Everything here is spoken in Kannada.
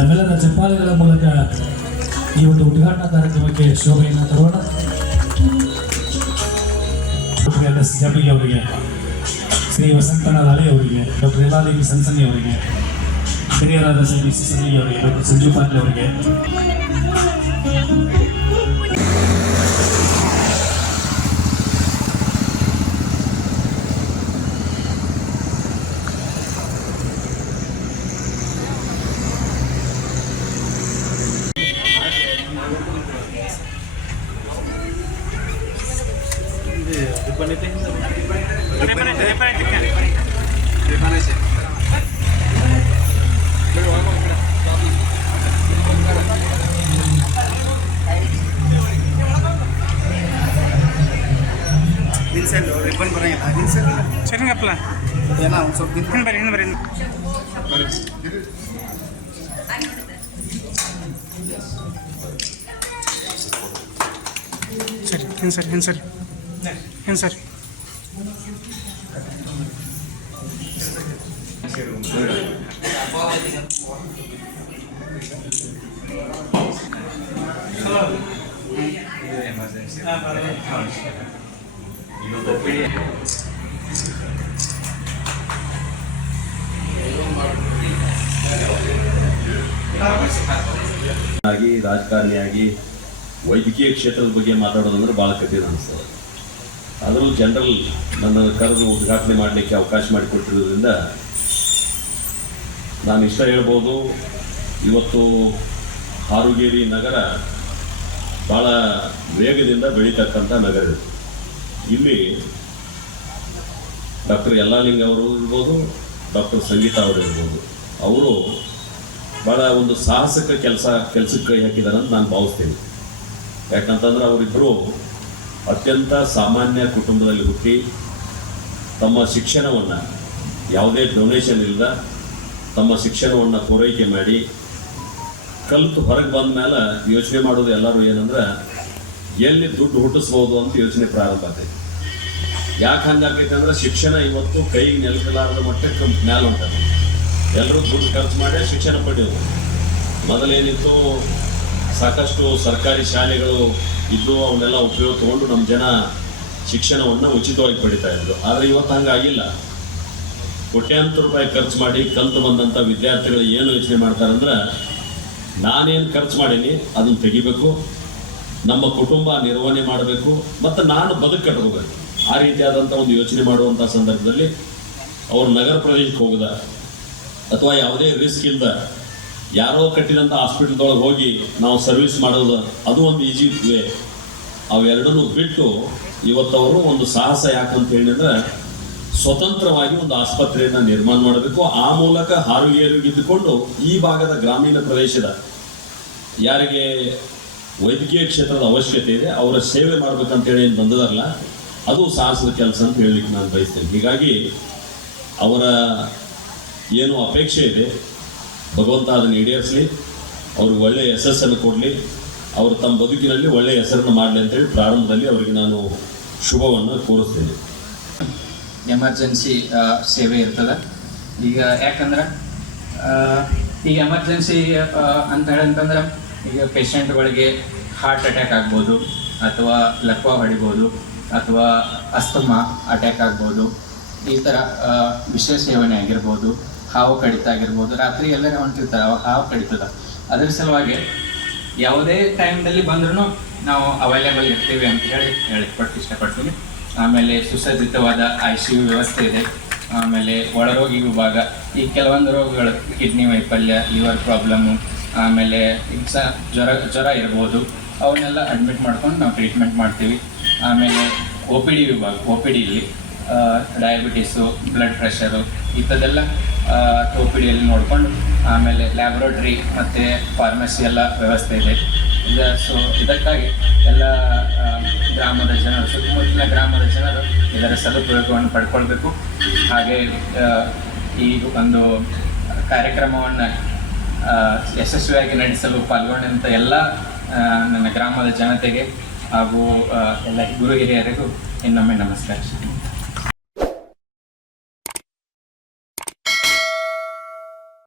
ನಮ್ಮೆಲ್ಲರ ಚಪ್ಪಾಳೆಗಳ ಮೂಲಕ ಈ ಒಂದು ಉದ್ಘಾಟನಾ ಕಾರ್ಯಕ್ರಮಕ್ಕೆ ಶೋಭೆಯನ್ನು ತರೋಣ. ಎಸ್ ಜಪಿಗೆ ಅವರಿಗೆ, ಶ್ರೀ ವಸಂತನಾಥ ಅಲೆ ಅವರಿಗೆ, ಡಾಕ್ಟರ್ ಯಲ್ಲಾದೇವಿ ಸನ್ಸನಿ ಅವರಿಗೆ, ಹಿರಿಯರಾದ ಶ್ರೀ ಮಿಸಸ್ ಅಲಿ ಅವರಿಗೆ, ಡಾಕ್ಟರ್ ಸಂಜು ಪಾಟೀಲ್ ಅವರಿಗೆ, ರಿಬ್ಬನ್ ಬರಂಗಿಲ್ಲ ಸರಿನಪ್ಪ ಏನೋ ಒಂದು ಸ್ವಲ್ಪ ಹಿಂದೆ ಬರ್ರಿ ಸರಿ ಏನು ಸರಿ ರಾಜಕಾರಣಿಯಾಗಿ ವೈದ್ಯಕೀಯ ಕ್ಷೇತ್ರದ ಬಗ್ಗೆ ಮಾತಾಡೋದಂದ್ರೆ ಭಾಳ ಕಠಿಣ ಅನಿಸ್ತದೆ. ಆದರೂ ಜನರಲ್ ನನ್ನನ್ನು ಕರೆದು ಉದ್ಘಾಟನೆ ಮಾಡಲಿಕ್ಕೆ ಅವಕಾಶ ಮಾಡಿಕೊಟ್ಟಿರೋದ್ರಿಂದ ನಾನು ಇಷ್ಟ ಹೇಳ್ಬೋದು, ಇವತ್ತು ಹಾರುಗೇರಿ ನಗರ ಭಾಳ ವೇಗದಿಂದ ಬೆಳೀತಕ್ಕಂಥ ನಗರ ಇದು. ಇಲ್ಲಿ ಡಾಕ್ಟರ್ ಯಲ್ಲಾಲಿಂಗ ಅವರು ಇರ್ಬೋದು, ಡಾಕ್ಟರ್ ಸಂಗೀತಾ ಅವರು ಇರ್ಬೋದು, ಅವರು ಭಾಳ ಒಂದು ಸಾಹಸಕ ಕೆಲಸಕ್ಕೆ ಕೈ ಹಾಕಿದ್ದಾರೆ ಅಂತ ನಾನು ಭಾವಿಸ್ತೀನಿ. ಯಾಕಂತಂದ್ರೆ ಅವರಿಬ್ಬರು ಅತ್ಯಂತ ಸಾಮಾನ್ಯ ಕುಟುಂಬದಲ್ಲಿ ಹುಟ್ಟಿ ತಮ್ಮ ಶಿಕ್ಷಣವನ್ನು ಯಾವುದೇ ಡೊನೇಷನ್ ಇಲ್ಲದ ತಮ್ಮ ಶಿಕ್ಷಣವನ್ನು ಪೂರೈಕೆ ಮಾಡಿ ಕಲಿತು ಹೊರಗೆ ಬಂದ ಮೇಲೆ ಯೋಚನೆ ಮಾಡೋದು ಎಲ್ಲರೂ ಏನಂದ್ರೆ ಎಲ್ಲಿ ದುಡ್ಡು ಹುಟ್ಟಿಸ್ಬೋದು ಅಂತ ಯೋಚನೆ ಪ್ರಾರಂಭ ಆಗ್ತೈತಿ. ಯಾಕೆ ಹಂಗಾಗೈತೆ ಅಂದ್ರೆ ಶಿಕ್ಷಣ ಇವತ್ತು ಕೈಗೆ ನೆಲಕಲಾರದ ಮಟ್ಟಕ್ಕೆ ಮ್ಯಾಲೆ ಉಂಟು. ಎಲ್ಲರೂ ದುಡ್ಡು ಖರ್ಚು ಮಾಡಿ ಶಿಕ್ಷಣ ಪಡೆಯೋದು. ಮೊದಲೇನಿತ್ತು, ಸಾಕಷ್ಟು ಸರ್ಕಾರಿ ಶಾಲೆಗಳು ಇದ್ದು ಅವನ್ನೆಲ್ಲ ಉಪಯೋಗ ತಗೊಂಡು ನಮ್ಮ ಜನ ಶಿಕ್ಷಣವನ್ನು ಉಚಿತವಾಗಿ ಪಡಿತಾ ಇದ್ರು. ಆದರೆ ಇವತ್ತು ಹಂಗಾಗಿಲ್ಲ. ಕೋಟ್ಯಾಂತರ ರೂಪಾಯಿ ಖರ್ಚು ಮಾಡಿ ಕಲಿತು ಬಂದಂಥ ವಿದ್ಯಾರ್ಥಿಗಳು ಏನು ಯೋಚನೆ ಮಾಡ್ತಾರಂದ್ರೆ, ನಾನೇನು ಖರ್ಚು ಮಾಡೀನಿ ಅದನ್ನು ತೆಗಿಬೇಕು, ನಮ್ಮ ಕುಟುಂಬ ನಿರ್ವಹಣೆ ಮಾಡಬೇಕು, ಮತ್ತು ನಾನು ಬದುಕು ಕಟ್ಕೋಬೇಕು. ಆ ರೀತಿಯಾದಂಥ ಒಂದು ಯೋಚನೆ ಮಾಡುವಂಥ ಸಂದರ್ಭದಲ್ಲಿ ಅವ್ರು ನಗರ ಪ್ರದೇಶಕ್ಕೆ ಹೋಗದ ಅಥವಾ ಯಾವುದೇ ರಿಸ್ಕ್ ಇಲ್ಲದ ಯಾರೋ ಕಟ್ಟಿದಂಥ ಹಾಸ್ಪಿಟಲ್ದೊಳಗೆ ಹೋಗಿ ನಾವು ಸರ್ವಿಸ್ ಮಾಡೋದು ಅದು ಒಂದು ಈಜಿ ವೇ. ಅವೆರಡನ್ನೂ ಬಿಟ್ಟು ಇವತ್ತವರು ಒಂದು ಸಾಹಸ ಯಾಕಂತ ಹೇಳಿದ್ರೆ, ಸ್ವತಂತ್ರವಾಗಿ ಒಂದು ಆಸ್ಪತ್ರೆಯನ್ನು ನಿರ್ಮಾಣ ಮಾಡಬೇಕು. ಆ ಮೂಲಕ ಹಾರುಗೇರಿಗಿದ್ದುಕೊಂಡು ಈ ಭಾಗದ ಗ್ರಾಮೀಣ ಪ್ರದೇಶದ ಯಾರಿಗೆ ವೈದ್ಯಕೀಯ ಕ್ಷೇತ್ರದ ಅವಶ್ಯಕತೆ ಇದೆ ಅವರ ಸೇವೆ ಮಾಡ್ಬೇಕಂತೇಳಿ ಏನು ಬಂದದಲ್ಲ, ಅದು ಸಾಹಸದ ಕೆಲಸ ಅಂತ ಹೇಳಲಿಕ್ಕೆ ನಾನು ಬಯಸ್ತೇನೆ. ಹೀಗಾಗಿ ಅವರ ಏನು ಅಪೇಕ್ಷೆ ಇದೆ ಭಗವಂತ ಅದನ್ನು ಈಡೇರಿಸಲಿ, ಅವ್ರಿಗೆ ಒಳ್ಳೆಯ ಯಶಸ್ಸನ್ನು ಕೊಡಲಿ, ಅವರು ತಮ್ಮ ಬದುಕಿನಲ್ಲಿ ಒಳ್ಳೆಯ ಹೆಸರನ್ನು ಮಾಡಲಿ ಅಂತೇಳಿ ಪ್ರಾರಂಭದಲ್ಲಿ ಅವರಿಗೆ ನಾನು ಶುಭವನ್ನು ಕೋರಿಸ್ತೇನೆ. ಎಮರ್ಜೆನ್ಸಿ ಸೇವೆ ಇರ್ತದೆ. ಈಗ ಯಾಕಂದ್ರೆ ಈಗ ಎಮರ್ಜೆನ್ಸಿ ಅಂತ ಹೇಳಂತಂದ್ರೆ, ಈಗ ಪೇಷಂಟ್ಗಳಿಗೆ ಹಾರ್ಟ್ ಅಟ್ಯಾಕ್ ಆಗ್ಬೋದು, ಅಥವಾ ಲಕ್ವ ಹೊಡಿಬೋದು, ಅಥವಾ ಅಸ್ತಮಾ ಅಟ್ಯಾಕ್ ಆಗ್ಬೋದು, ಈ ಥರ ವಿಷಯ ಸೇವನೆ ಆಗಿರ್ಬೋದು, ಹಾವು ಕಡಿತ ಆಗಿರ್ಬೋದು. ರಾತ್ರಿ ಎಲ್ಲರೂ ಹೊಂಟಿರ್ತಾರೆ, ಅವಾಗ ಹಾವು ಕಡಿತದ. ಅದ್ರ ಸಲುವಾಗಿ ಯಾವುದೇ ಟೈಮ್ದಲ್ಲಿ ಬಂದ್ರೂ ನಾವು ಅವೈಲೇಬಲ್ ಇರ್ತೀವಿ ಅಂತ ಹೇಳಿಕೊಟ್ಟು ಇಷ್ಟಪಡ್ತೀನಿ. ಆಮೇಲೆ ಸುಸಜ್ಜಿತವಾದ ICU ವ್ಯವಸ್ಥೆ ಇದೆ. ಆಮೇಲೆ ಒಳರೋಗಿ ವಿಭಾಗ, ಈ ಕೆಲವೊಂದು ರೋಗಗಳು ಕಿಡ್ನಿ ವೈಫಲ್ಯ, ಲಿವರ್ ಪ್ರಾಬ್ಲಮ್ಮು, ಆಮೇಲೆ ಜ್ವರ ಇರ್ಬೋದು, ಅವನ್ನೆಲ್ಲ ಅಡ್ಮಿಟ್ ಮಾಡ್ಕೊಂಡು ನಾವು ಟ್ರೀಟ್ಮೆಂಟ್ ಮಾಡ್ತೀವಿ. ಆಮೇಲೆ OPD ವಿಭಾಗ, OPDಯಲ್ಲಿ ಡಯಾಬಿಟೀಸು, ಬ್ಲಡ್ ಪ್ರೆಷರು ಇಂಥದ್ದೆಲ್ಲ OPDಯಲ್ಲಿ ನೋಡಿಕೊಂಡು, ಆಮೇಲೆ ಲ್ಯಾಬ್ರೋಟ್ರಿ ಮತ್ತು ಫಾರ್ಮಸಿ ಎಲ್ಲ ವ್ಯವಸ್ಥೆ ಇದೆ. ಸೊ ಇದಕ್ಕಾಗಿ ಎಲ್ಲ ಗ್ರಾಮದ ಜನರು, ಸುತ್ತಮುತ್ತಲಿನ ಗ್ರಾಮದ ಜನರು ಇದರ ಸದುಪಯೋಗವನ್ನು ಪಡ್ಕೊಳ್ಬೇಕು. ಹಾಗೆ ಈ ಒಂದು ಕಾರ್ಯಕ್ರಮವನ್ನು ಯಶಸ್ವಿಯಾಗಿ ನಡೆಸಲು ಪಾಲ್ಗೊಂಡಂಥ ಎಲ್ಲ ನನ್ನ ಗ್ರಾಮದ ಜನತೆಗೆ ಹಾಗೂ ಎಲ್ಲ ಗುರು ಹಿರಿಯರಿಗೂ ಇನ್ನೊಮ್ಮೆ ನಮಸ್ಕಾರ.